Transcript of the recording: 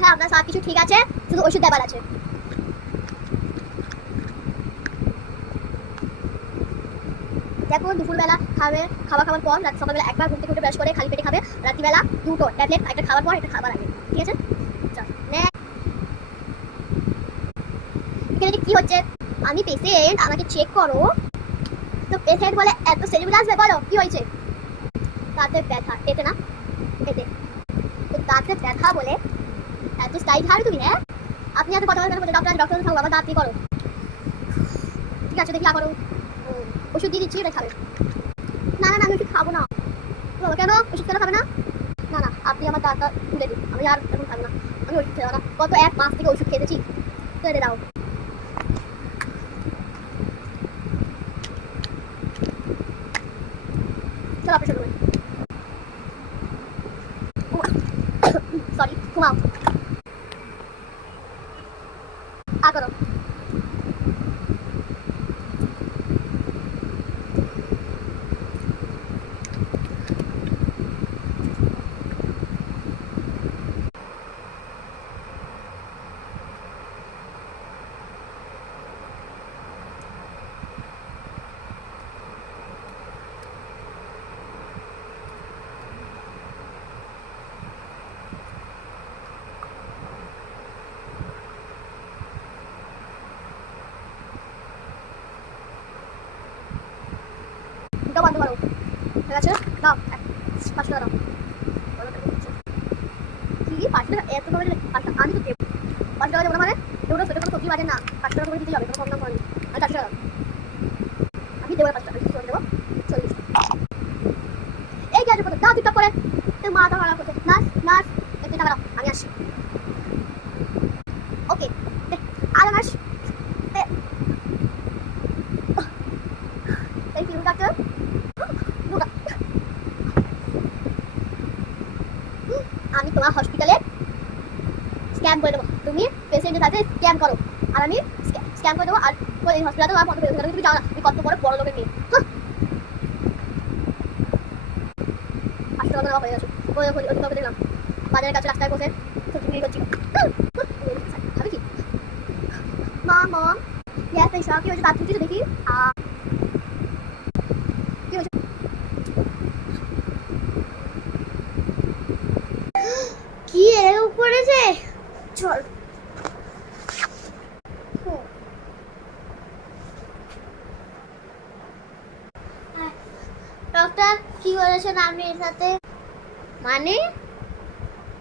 হ্যাঁ আপনার সব কিছু ঠিক আছে, শুধু ওষুধ দেবার আছে। দেখুন দুপুরবেলা খাওয়ার পর, সকালবেলা একবার ঘুম থেকে উঠে ব্রাশ করে খালি পেটে খাবে, রাত্রিবেলা দুটো ট্যাবলেট, একটা খাওয়ার পর একটা খাবার আগে, ঠিক আছে? এখানে কি হচ্ছে? আমি পেশেন্ট, আমাকে চেক করো। তো পেশেন্ট বলে এত সেলিব্রিটি আসবে, বলো কি হয়েছে? দাঁতে ব্যথা, এতে না এতে। তো দাঁতে ব্যথা বলে এত স্টাইল ঝাড়ো তুমি? হ্যাঁ আপনি এত কথা বলতে ডক্টর খাবো, আবার দাঁত দিয়ে করো। ঠিক আছে দেখি করো, ওষুধ দিয়ে দিচ্ছি, এটা খাবে। না না আমি ওষুধ খাবো না। বাবা কেন ওষুধ কেন খাবে না? না না আপনি আমার দাঁতটা তুলে দিন, আমি আর এখন খাবো না, আমি ওষুধ খেয়ে না, গত 1 মাস থেকে ওষুধ খেয়েছি, তুলে দাও। চলো অপারেশন করুন। সরি ঘুমাও। করো। দুটো বন্ধ করো, ঠিক আছে? দাও 500 টাকা দাও। কি 500 টাকা? এত করে আমি তো 5 টাকা দেবো না মানে? এগুলো ছোটো কোনো সবজি বাজে না, 5 টাকা করে দিতেই হবে, কোনো কম দাম করেনি। আর 400 টাকা আমি দেবো, 5 টাকা করে দেবো। এই কি আছে দাও টিকটক করে, মাথা খারাপ করছে। নার্স একটু টাকা দাও, আমি আসছি। ওকে আলো নার্স, থ্যাংক ইউ ডাক্তার। আমি তোমার হসপিটালে স্ক্যাম করে দেবো, তুমি পেশেন্টের সাথে স্ক্যাম করো, আর আমি স্ক্যাম করে দেবো। আর এই হসপিটালে তোমার বন্ধ করে দেবো, তুমি জানো না তুমি কত বড় লোকের মেয়ে। 500 টাকা দেওয়া হয়ে গেছে, ওই দেখলাম বাজারের কাছে রাস্তায় বসে সবজি বিক্রি করছি। ভাবি কি মম ইয়েস এই সব কি হয়েছে? দাঁত তুলছি দেখি। কি হয়েছে? কি এরকম করেছে? চল ডক্টর কি করেছেন আপনি এর সাথে? মানে